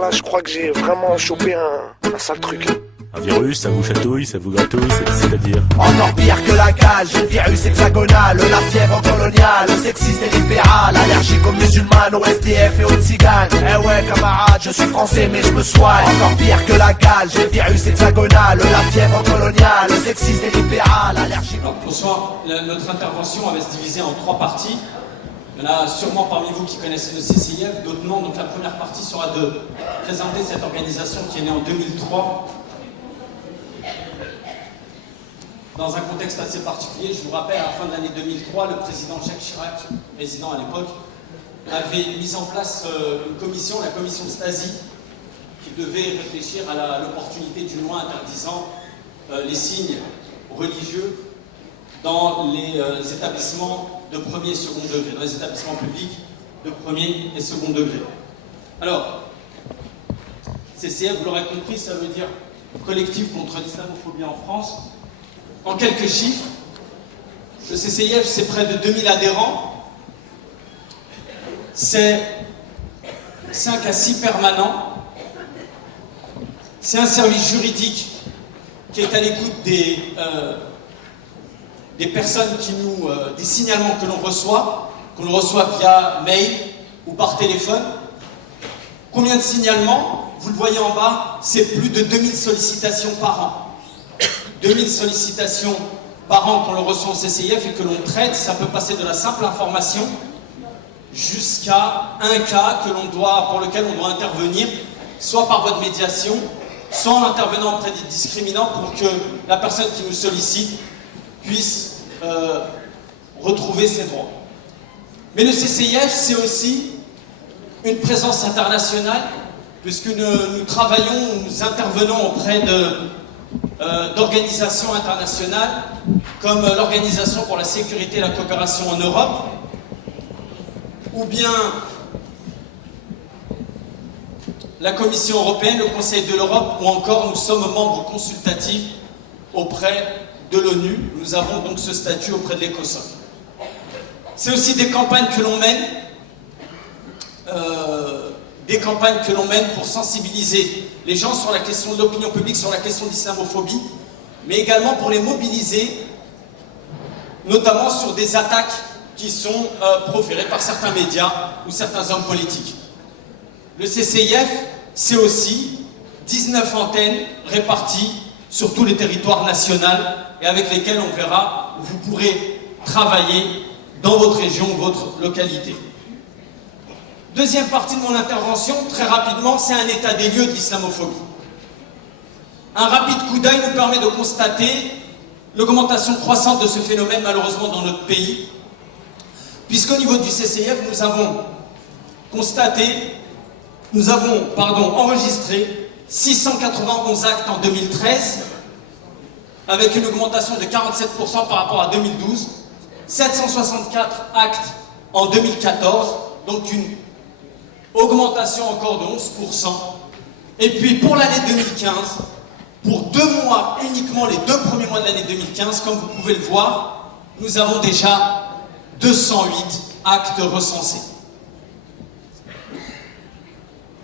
Là, je crois que j'ai vraiment chopé un sale truc. Un virus, ça vous chatouille, ça vous gratouille, c'est-à-dire Encore pire que la cage, le virus hexagonal, la fièvre coloniale, sexiste et libéral, allergique aux musulmanes, au SDF et aux tziganes. Eh ouais camarade, je suis français mais je me soigne. Encore pire que la cage, le virus hexagonal, la fièvre coloniale, sexiste et libéral, allergique. Alors, bonsoir, notre intervention va se diviser en 3 parties. Il y en a sûrement parmi vous qui connaissent le CCIF, d'autres non. Donc la première partie sera de présenter cette organisation qui est née en 2003. Dans un contexte assez particulier, je vous rappelle, à la fin de l'année 2003, le président Jacques Chirac, président à l'époque, avait mis en place une commission, la commission Stasi, qui devait réfléchir à l'opportunité d'une loi interdisant les signes religieux dans les établissements de premier et second degré, dans les établissements publics de premier et second degré. Alors, CCF, vous l'aurez compris, ça veut dire collectif contre l'islamophobie en France. En quelques chiffres, le CCIF, c'est près de 2000 adhérents, c'est 5 à 6 permanents, c'est un service juridique qui est à l'écoute des personnes qui nous, des signalements que l'on reçoit via mail ou par téléphone. Combien de signalements? Vous le voyez en bas, c'est plus de 2000 sollicitations par an. 2000 sollicitations par an qu'on le reçoit au CCIF et que l'on traite. Ça peut passer de la simple information jusqu'à un cas pour lequel on doit intervenir, soit par voie de médiation, soit en intervenant auprès des discriminants pour que la personne qui nous sollicite puisse retrouver ses droits. Mais le CCIF, c'est aussi une présence internationale, puisque nous travaillons, nous intervenons auprès d'organisations internationales comme l'Organisation pour la sécurité et la coopération en Europe, ou bien la Commission européenne, le Conseil de l'Europe, ou encore nous sommes membres consultatifs auprès de l'ONU. Nous avons donc ce statut auprès de l'ECOSOC. C'est aussi des campagnes que l'on mène, pour sensibiliser les gens sur la question de l'opinion publique, sur la question de l'islamophobie, mais également pour les mobiliser, notamment sur des attaques qui sont proférées par certains médias ou certains hommes politiques. Le CCIF, c'est aussi 19 antennes réparties sur tous les territoires nationaux et avec lesquelles on verra, vous pourrez travailler dans votre région, votre localité. Deuxième partie de mon intervention, très rapidement, c'est un état des lieux de l'islamophobie. Un rapide coup d'œil nous permet de constater l'augmentation croissante de ce phénomène, malheureusement, dans notre pays, puisqu'au niveau du CCIF, nous avons enregistré 691 actes en 2013, avec une augmentation de 47% par rapport à 2012, 764 actes en 2014, donc une augmentation encore de 11%. Et puis pour l'année 2015, pour 2 mois, uniquement les 2 premiers mois de l'année 2015, comme vous pouvez le voir, nous avons déjà 208 actes recensés.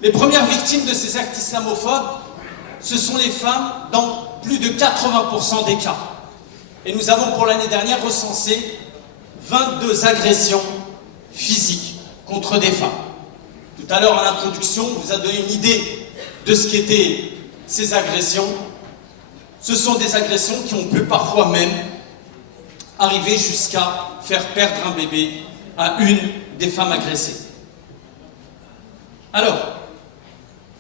Les premières victimes de ces actes islamophobes, ce sont les femmes dans plus de 80% des cas. Et nous avons pour l'année dernière recensé 22 agressions physiques contre des femmes. Tout à l'heure, à l'introduction, on vous a donné une idée de ce qu'étaient ces agressions. Ce sont des agressions qui ont pu parfois même arriver jusqu'à faire perdre un bébé à une des femmes agressées. Alors,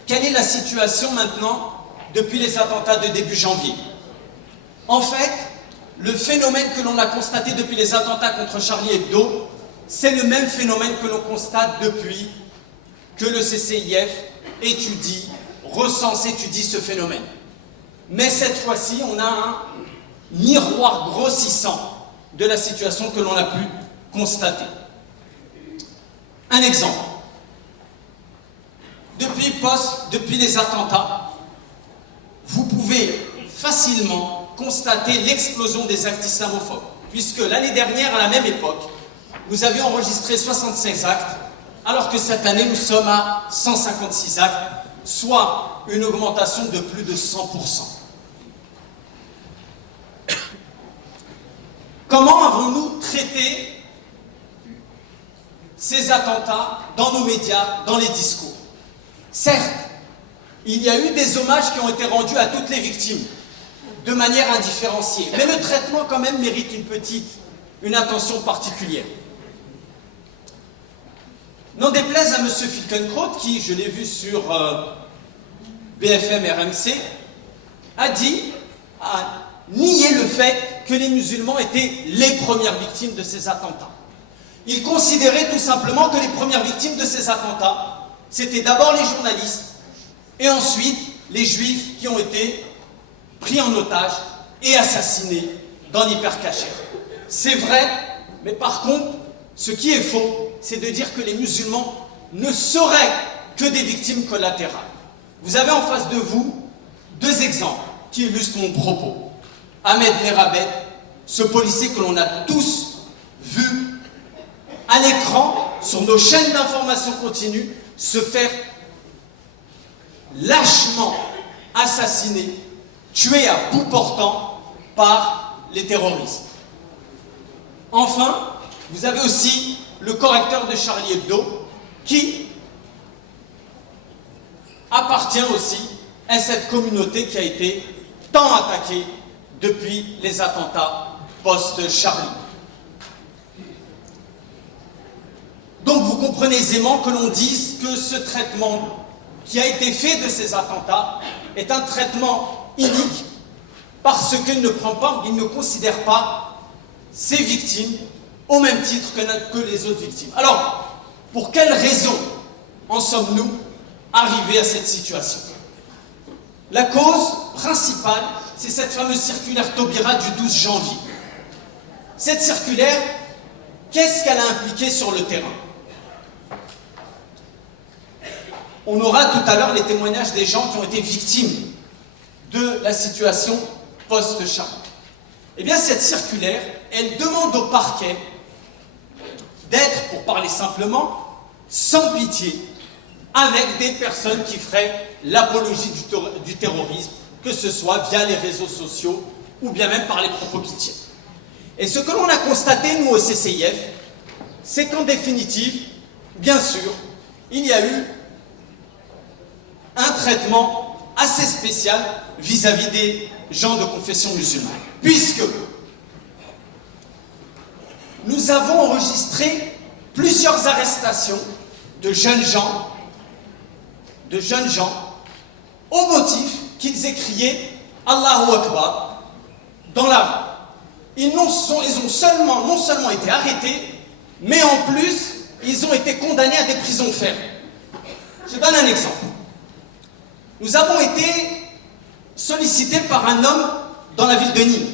quelle est la situation maintenant depuis les attentats de début janvier? En fait, le phénomène que l'on a constaté depuis les attentats contre Charlie Hebdo, c'est le même phénomène que l'on constate depuis que le CCIF étudie ce phénomène. Mais cette fois-ci, on a un miroir grossissant de la situation que l'on a pu constater. Un exemple. Depuis les attentats, vous pouvez facilement constater l'explosion des actes islamophobes, puisque l'année dernière, à la même époque, nous avions enregistré 76 actes, alors que cette année, nous sommes à 156 actes, soit une augmentation de plus de 100%. Comment avons-nous traité ces attentats dans nos médias, dans les discours? Certes, il y a eu des hommages qui ont été rendus à toutes les victimes, de manière indifférenciée. Mais le traitement, quand même, mérite une attention particulière. N'en déplaise à M. Finkielkraut, qui, je l'ai vu sur BFM RMC, a nié le fait que les musulmans étaient les premières victimes de ces attentats. Il considérait tout simplement que les premières victimes de ces attentats, c'était d'abord les journalistes, et ensuite les juifs qui ont été pris en otage et assassinés dans l'hypercachère. C'est vrai, mais par contre, ce qui est faux, c'est de dire que les musulmans ne seraient que des victimes collatérales. Vous avez en face de vous deux exemples qui illustrent mon propos. Ahmed Merabet, ce policier que l'on a tous vu à l'écran, sur nos chaînes d'information continue, se faire lâchement assassiner, tué à bout portant par les terroristes. Enfin, vous avez aussi le correcteur de Charlie Hebdo qui appartient aussi à cette communauté qui a été tant attaquée depuis les attentats post-Charlie. Donc vous comprenez aisément que l'on dise que ce traitement qui a été fait de ces attentats est un traitement inique parce qu'il ne considère pas ces victimes au même titre que les autres victimes. Alors, pour quelles raisons en sommes-nous arrivés à cette situation? La cause principale, c'est cette fameuse circulaire Taubira du 12 janvier. Cette circulaire, qu'est-ce qu'elle a impliqué sur le terrain? On aura tout à l'heure les témoignages des gens qui ont été victimes de la situation post-Charlie. Eh bien, cette circulaire, elle demande au parquet d'être, pour parler simplement, sans pitié, avec des personnes qui feraient l'apologie du terrorisme, que ce soit via les réseaux sociaux ou bien même par les propos qu'ils tiennent. Et ce que l'on a constaté, nous, au CCIF, c'est qu'en définitive, bien sûr, il y a eu un traitement assez spécial vis-à-vis des gens de confession musulmane. Puisque nous avons enregistré plusieurs arrestations de jeunes gens au motif qu'ils aient crié Allahu Akbar dans la rue. Ils ont non seulement été arrêtés, mais en plus, ils ont été condamnés à des prisons fermes. Je donne un exemple. Nous avons été sollicités par un homme dans la ville de Nîmes,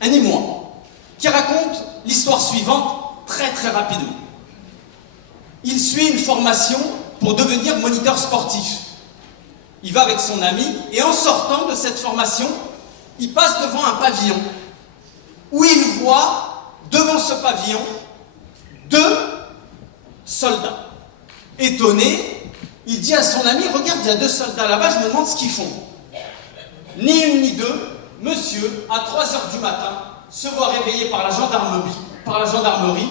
un Nîmois, qui raconte l'histoire suivante très très rapidement. Il suit une formation pour devenir moniteur sportif. Il va avec son ami et en sortant de cette formation, il passe devant un pavillon où il voit devant ce pavillon 2 soldats. Étonné, il dit à son ami, regarde, il y a 2 soldats là-bas, je me demande ce qu'ils font. Ni une ni deux, monsieur, à 3h du matin, se voit réveillé par la gendarmerie,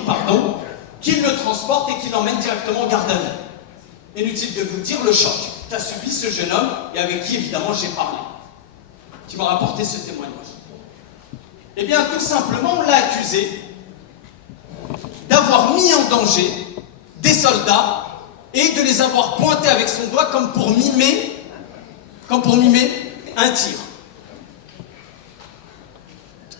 qui le transporte et qui l'emmène directement en garde à vue. Inutile de vous dire le choc qu'a subi ce jeune homme et avec qui évidemment j'ai parlé, qui m'a rapporté ce témoignage. Eh bien, tout simplement, on l'a accusé d'avoir mis en danger des soldats et de les avoir pointés avec son doigt comme pour mimer un tir.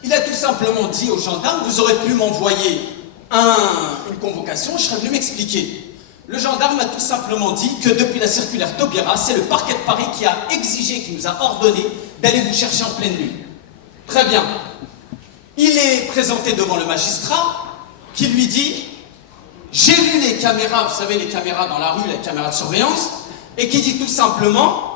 Il a tout simplement dit aux gendarmes, vous aurez pu m'envoyer une convocation, je serais venu m'expliquer. Le gendarme a tout simplement dit que depuis la circulaire Taubira, c'est le parquet de Paris qui a exigé, qui nous a ordonné d'aller vous chercher en pleine nuit. Très bien. Il est présenté devant le magistrat qui lui dit « J'ai vu les caméras, vous savez les caméras dans la rue, les caméras de surveillance, et qui dit tout simplement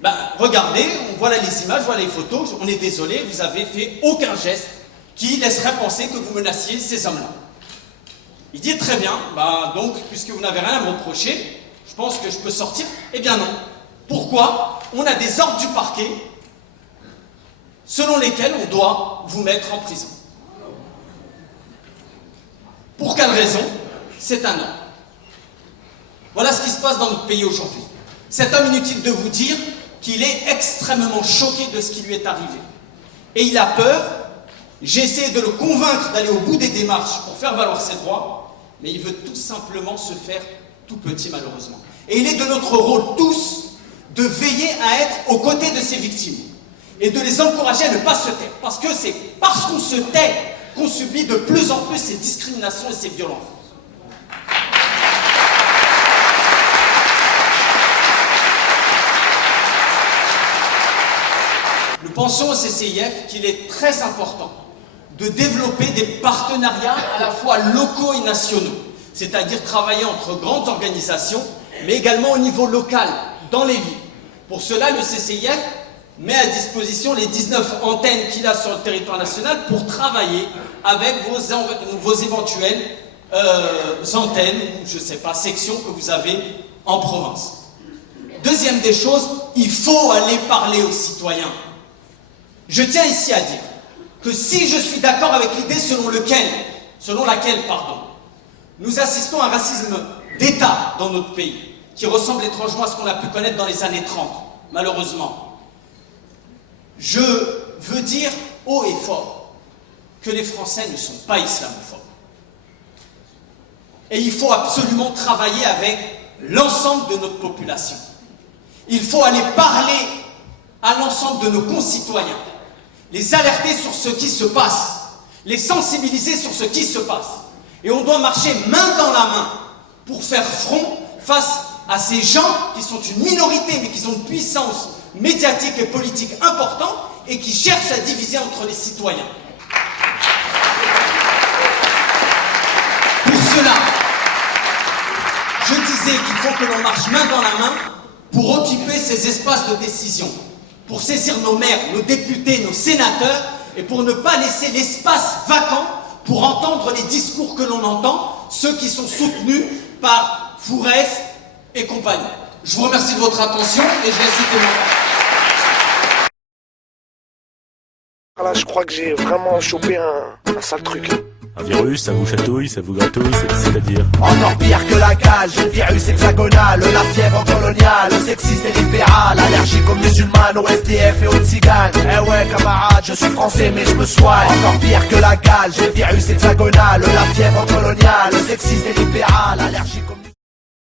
« Regardez, on voit là les images, voilà les photos, on est désolé, vous avez fait aucun geste qui laisserait penser que vous menaciez ces hommes-là. » Il dit « Très bien, donc puisque vous n'avez rien à me reprocher, je pense que je peux sortir. » Eh bien non. Pourquoi on a des ordres du parquet selon lesquels on doit vous mettre en prison. Pour quelle raison? C'est un homme. Voilà ce qui se passe dans notre pays aujourd'hui. Cet homme, inutile de vous dire qu'il est extrêmement choqué de ce qui lui est arrivé. Et il a peur. J'ai essayé de le convaincre d'aller au bout des démarches pour faire valoir ses droits, mais il veut tout simplement se faire tout petit, malheureusement. Et il est de notre rôle tous de veiller à être aux côtés de ces victimes et de les encourager à ne pas se taire. Parce que c'est parce qu'on se tait qu'on subit de plus en plus ces discriminations et ces violences. Nous pensons au CCIF qu'il est très important de développer des partenariats à la fois locaux et nationaux, c'est-à-dire travailler entre grandes organisations, mais également au niveau local, dans les villes. Pour cela, le CCIF met à disposition les 19 antennes qu'il a sur le territoire national pour travailler avec vos éventuelles antennes, ou je ne sais pas, sections que vous avez en province. Deuxième des choses, il faut aller parler aux citoyens. Je tiens ici à dire que si je suis d'accord avec l'idée selon laquelle, nous assistons à un racisme d'État dans notre pays, qui ressemble étrangement à ce qu'on a pu connaître dans les années 30, malheureusement. Je veux dire haut et fort que les Français ne sont pas islamophobes. Et il faut absolument travailler avec l'ensemble de notre population. Il faut aller parler à l'ensemble de nos concitoyens, les alerter sur ce qui se passe, les sensibiliser sur ce qui se passe. Et on doit marcher main dans la main pour faire front face à ces gens qui sont une minorité mais qui ont une puissance médiatique et politique importante et qui cherchent à diviser entre les citoyens. Pour cela, je disais qu'il faut que l'on marche main dans la main pour occuper ces espaces de décision, pour saisir nos maires, nos députés, nos sénateurs, et pour ne pas laisser l'espace vacant pour entendre les discours que l'on entend, ceux qui sont soutenus par Fourès et compagnie. Je vous remercie de votre attention et je laisse le témoin. Là, je crois que j'ai vraiment chopé un sale truc. Un virus, ça vous chatouille, ça vous gratouille, c'est-à-dire? Encore pire que la cage, le virus hexagonal, la fièvre coloniale, sexiste et libéral, allergique aux musulmanes, au SDF et aux tziganes. Eh ouais camarade, je suis français mais je me soigne. Encore pire que la cage, le virus hexagonal, la fièvre coloniale, sexiste et libéral, allergique aux